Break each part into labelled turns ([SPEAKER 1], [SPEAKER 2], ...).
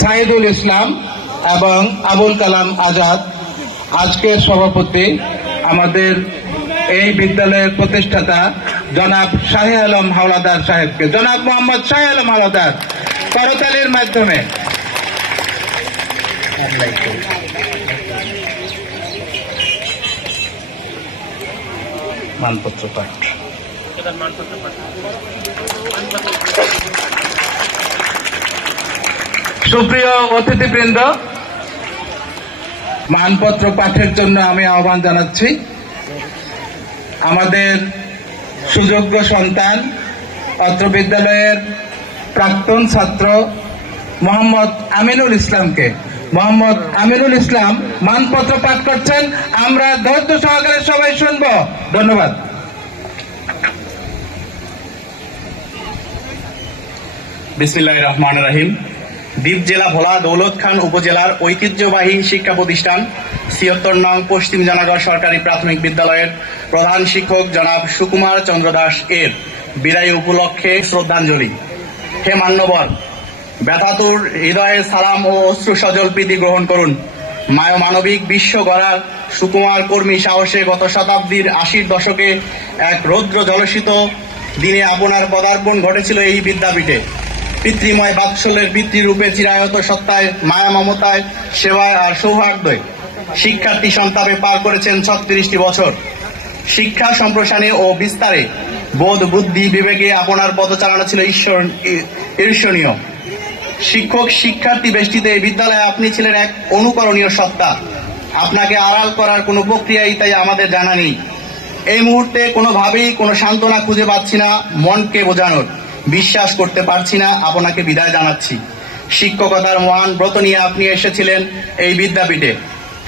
[SPEAKER 1] সাইদুল ইসলাম এবং আবুল কালাম আজাদ আজকের সভাপতি আমাদের এই বিদ্যালয়ের প্রতিষ্ঠাতা জনাব শাহে আলম হাওলাদার সাহেবকে। জনাব মোহাম্মদ শাহি আলম হাওলাদার, করতালির মাধ্যমে। মানপত্র পাঠ। সুপ্রিয় অতিথিবৃন্দ, মানপত্র পাঠের জন্য আমি আহ্বান জানাচ্ছি। আমাদের সুযোগ্য সন্তান, অত্র বিদ্যালয়ের প্রাক্তন ছাত্র মোহাম্মদ আমিনুল ইসলামকে। মোহাম্মদ আমিনুল ইসলাম মানপত্র পাঠ করছেন, আমরা ধৈর্য সহকারে সবাই শুনব। ধন্যবাদ।
[SPEAKER 2] বিসমিল্লাহ রহমান রাহিম। দ্বীপ জেলা ভোলা দৌলত খান উপজেলার ঐতিহ্যবাহী শিক্ষা প্রতিষ্ঠান, ছিয়ত্তর নং পশ্চিম জনাগড় সরকারি প্রাথমিক বিদ্যালয়ের প্রধান শিক্ষক জনাব সুকুমার চন্দ্র দাস এর বিদায় উপলক্ষে শ্রদ্ধাঞ্জলি। হে মান্যবর ব্যথাতুর হৃদয়ের সালাম ও অশ্রু সজল প্রীতি গ্রহণ করুন। মায় মানবিক বিশ্ব গড়ার সুকুমার কর্মী সাহসে গত শতাব্দীর আশির দশকে এক রৌদ্র জলসিত দিনে আপনার পদার্পণ ঘটেছিল এই বিদ্যাপীঠে। পিতৃময় বাৎসল্যের পিতৃরূপে চিরায়ত সত্তায়, মায়া মমতায়, সেবায় আর সৌহার্দ্যয় শিক্ষার্থী সন্তাপে পার করেছেন ছত্রিশটি বছর। শিক্ষা সম্প্রসারণে ও বিস্তারে বোধ, বুদ্ধি, বিবেকে আপনার পদ চালানো ছিল ঈশ্বর ঈর্ষণীয়। শিক্ষক শিক্ষার্থী বেষ্টিতে এই বিদ্যালয়ে আপনি ছিলেন এক অনুকরণীয় সত্তা। আপনাকে আড়াল করার কোনো প্রক্রিয়াই তাই আমাদের জানা নেই। এই মুহূর্তে কোনোভাবেই কোনো সান্ত্বনা খুঁজে পাচ্ছি না মনকে বোঝানোর। বিশ্বাস করতে পারছি না, আপনাকে বিদায় জানাচ্ছি। শিক্ষকতার মহান ব্রত নিয়ে আপনি এসেছিলেন এই বিদ্যাপীঠে।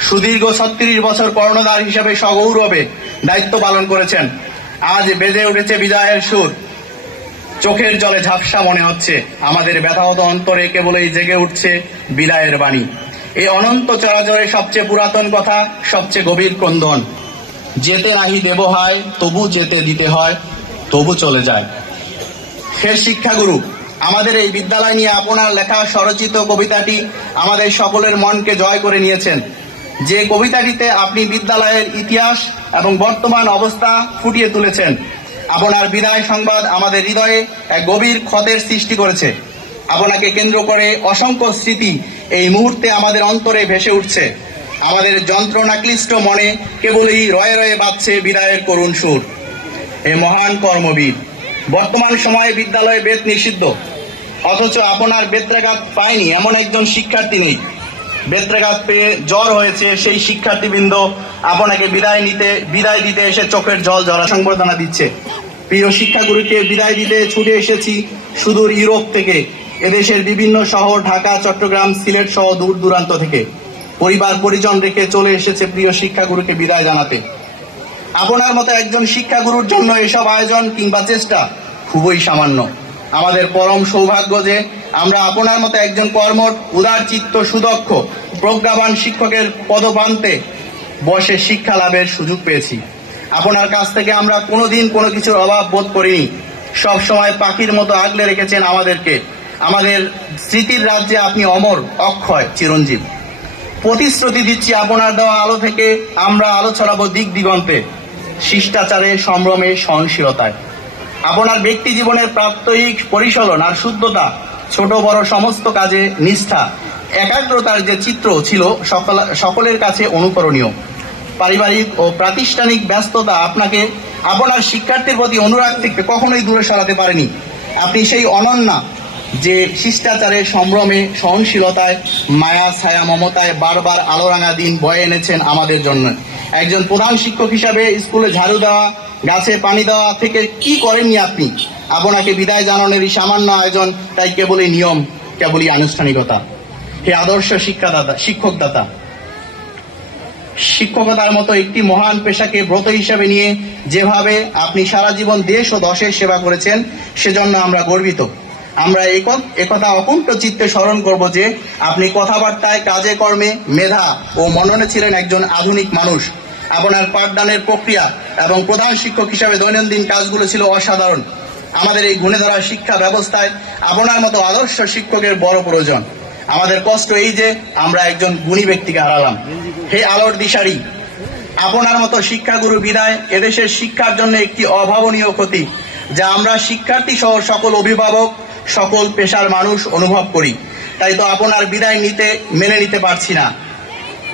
[SPEAKER 2] সুদীর্ঘ ছত্রিশ বছর কর্ণধার হিসেবে সগৌরবে দায়িত্ব পালন করেছেন। আজ বেজে উঠেছে বিদায়ের সুর। চোখের জলে ঝাপসা মনে হচ্ছে। আমাদের ব্যথাহত অন্তরে কেবলই জেগে উঠছে বিদায়ের বাণী। এই অনন্ত চরাচরে সবচেয়ে পুরাতন কথা, সবচেয়ে গভীর ক্রন্দন। যেতে নাহি দেব হয়, তবু যেতে দিতে হয়, তবু চলে যায়। হে শিক্ষাগুরু, আমাদের এই বিদ্যালয় নিয়ে আপনার লেখা স্বরচিত কবিতাটি আমাদের সকলের মনকে জয় করে নিয়েছেন। যে কবিতাটিতে আপনি বিদ্যালয়ের ইতিহাস এবং বর্তমান অবস্থা ফুটিয়ে তুলেছেন, আপনার বিদায় সংবাদ আমাদের হৃদয়ে এক গভীর ক্ষতের সৃষ্টি করেছে। আপনাকে কেন্দ্র করে অসংখ্য স্মৃতি এই মুহূর্তে আমাদের অন্তরে ভেসে উঠছে। আমাদের যন্ত্রণাক্লিষ্ট মনে কেবলই রয়ে রয়ে বাজছে বিদায়ের করুণ সুর। হে মহান কর্মবীর বর্তমান সময়ে বিদ্যালয়ে বেদ নিষিদ্ধ। অথচ আপনার বেত্রাঘাত পায়নি এমন একজন শিক্ষার্থী নেই। বেত্রাঘাত পেয়ে জ্বর হয়েছে সেই শিক্ষার্থীবৃন্দ আপনাকে বিদায় নিতে, বিদায় দিতে এসে চোখের জল জলা সংবর্ধনা দিচ্ছে। প্রিয় শিক্ষাগুরুকে বিদায় দিতে ছুটে এসেছি সুদূর ইউরোপ থেকে, এদেশের বিভিন্ন শহর ঢাকা, চট্টগ্রাম, সিলেট সহ দূর দূরান্ত থেকে। পরিবার পরিজন রেখে চলে এসেছে প্রিয় শিক্ষাগুরুকে বিদায় জানাতে। আপনার মতো একজন শিক্ষাগুরুর জন্য এসব আয়োজন কিংবা চেষ্টা খুবই সামান্য। আমাদের পরম সৌভাগ্য যে আমরা আপনার মতো একজন কর্মঠ উদার চিত্ত, সুদক্ষ, প্রজ্ঞাবান শিক্ষকের পদপ্রান্তে বসে শিক্ষা লাভের সুযোগ পেয়েছি। আপনার কাছ থেকে আমরা কোনোদিন কোনো কিছুর অভাব বোধ করিনি। সব সময় পাখির মতো আগলে রেখেছেন আমাদেরকে। আমাদের স্মৃতির রাজ্যে আপনি অমর, অক্ষয়, চিরঞ্জীব। প্রতিশ্রুতি দিচ্ছি আপনার দেওয়া আলো থেকে আমরা আলো ছড়াবো দিক দিগন্তে। শিষ্টাচারে, সম্ভ্রমে সহনশীলতায় আপনার ব্যক্তি জীবনের প্রাত্যহিক পরিচালন আর শুদ্ধতা, ছোট বড় সমস্ত কাজে নিষ্ঠা, একাগ্রতার যে চিত্র ছিল সকল, সকলের কাছে অনুকরণীয়। পারিবারিক ও প্রাতিষ্ঠানিক ব্যস্ততা আপনাকে, আপনার শিক্ষার্থীর প্রতি অনুরাগ থেকে কখনোই দূরে সরাতে পারেনি। আপনি সেই অনন্যা যে শিষ্টাচারে, সম্ভ্রমে সহনশীলতায় মায়া, ছায়া, মমতায় বারবার আলোরাঙা দিন বয়ে এনেছেন আমাদের জন্য। একজন প্রধান শিক্ষক হিসাবে স্কুলে ঝাড়ু দেওয়া, গাছে পানি দেওয়া থেকে কি করেননি আপনি? আপনাকে বিদায় জানানোর এই সামান্য আয়োজন, তাই কেবলই নিয়ম, কেবলই আনুষ্ঠানিকতা। হে আদর্শ শিক্ষাদাতা, শিক্ষকদাতা, শিক্ষকতার মতো একটি মহান পেশাকে ব্রত হিসাবে নিয়ে যেভাবে আপনি সারা জীবন দেশ ও দশের সেবা করেছেন, সেজন্য আমরা গর্বিত। আমরা এক- একথা অকুণ্ঠ চিত্তে স্মরণ করব যে আপনি কথাবার্তায়, কাজে কর্মে মেধা ও মননে ছিলেন একজন আধুনিক মানুষ। আপনার পাঠদানের প্রক্রিয়া এবং প্রধান শিক্ষক হিসাবে দৈনন্দিন কাজগুলো ছিল অসাধারণ। আমাদের এই গুণে ধরা শিক্ষা ব্যবস্থায় আপনার মতো আদর্শ শিক্ষকের বড় প্রয়োজন। আমাদের কষ্ট এই যে আমরা একজন গুণী ব্যক্তিকে হারালাম। হে আলোর দিশারি, আপনার মতো শিক্ষাগুরু বিদায় এদেশের শিক্ষার জন্য একটি অভাবনীয় ক্ষতি, যা আমরা শিক্ষার্থী সহ সকল অভিভাবক সকল পেশার মানুষ অনুভব করি। তাই তো আপনার বিদায় নিতে, মেনে নিতে পারছি না।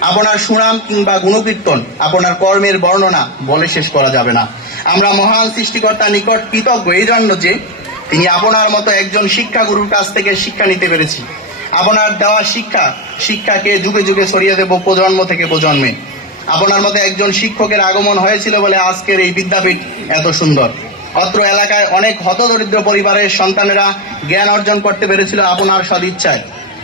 [SPEAKER 2] আপনার সুনাম কিংবা গুণকীর্তন, আপনার কর্মের বর্ণনা বলে শেষ করা যাবে না। আমরা মহান সৃষ্টিকর্তার নিকট কৃতজ্ঞ এই জন্য যে তিনি আপনার মতো একজন শিক্ষাগুরুর কাছ থেকে শিক্ষা নিতে পেরেছি। আপনার দেওয়া শিক্ষা, শিক্ষাকে যুগে যুগে ছড়িয়ে দেব প্রজন্ম থেকে প্রজন্মে। আপনার মতো একজন শিক্ষকের আগমন হয়েছিল বলে আজকের এই বিদ্যাপীঠ এত সুন্দর। অত্র এলাকায় অনেক হতদরিদ্র পরিবারের সন্তানেরা জ্ঞান অর্জন করতে পেরেছিল আপনার সদিচ্ছায়।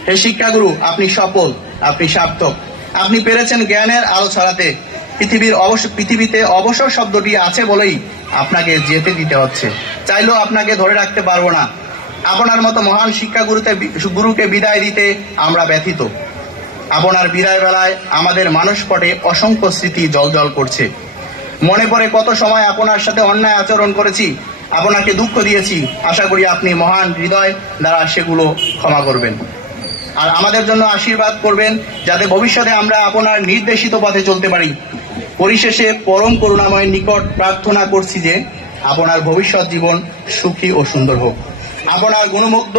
[SPEAKER 2] হে শিক্ষাগুরু, আপনি সফল, আপনি সার্থক। আপনি পেরেছেন জ্ঞানের আলো ছড়াতে। পৃথিবীর অবশ্য, পৃথিবীতে অবসর শব্দটি আছে বলেই আপনাকে যেতে দিতে হচ্ছে। চাইলেও আপনাকে ধরে রাখতে পারব না। আপনার মতো মহান শিক্ষাগুরুতে, গুরুকে বিদায় দিতে আমরা ব্যথিত। আপনার বিদায় বেলায় আমাদের মানসপটে অসংখ্য স্মৃতি জলজল করছে। মনে পড়ে কত সময় আপনার সাথে অন্যায় আচরণ করেছি, আপনাকে দুঃখ দিয়েছি, আশা করি আপনি মহান হৃদয় দ্বারা সেগুলো ক্ষমা করবেন। আর আমাদের জন্য আশীর্বাদ করবেন, যাতে ভবিষ্যতে আমরা আপনার নির্দেশিত পথে চলতে পারি। পরিশেষে পরম করুণাময়ের নিকট প্রার্থনা করছি যে আপনার ভবিষ্যৎ জীবন সুখী ও সুন্দর হোক। আপনার গুণমুগ্ধ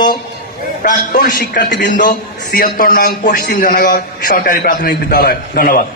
[SPEAKER 2] প্রাক্তন শিক্ষার্থীবৃন্দ ছিয়াত্তর নং পশ্চিম জনগর সরকারি প্রাথমিক বিদ্যালয়। ধন্যবাদ।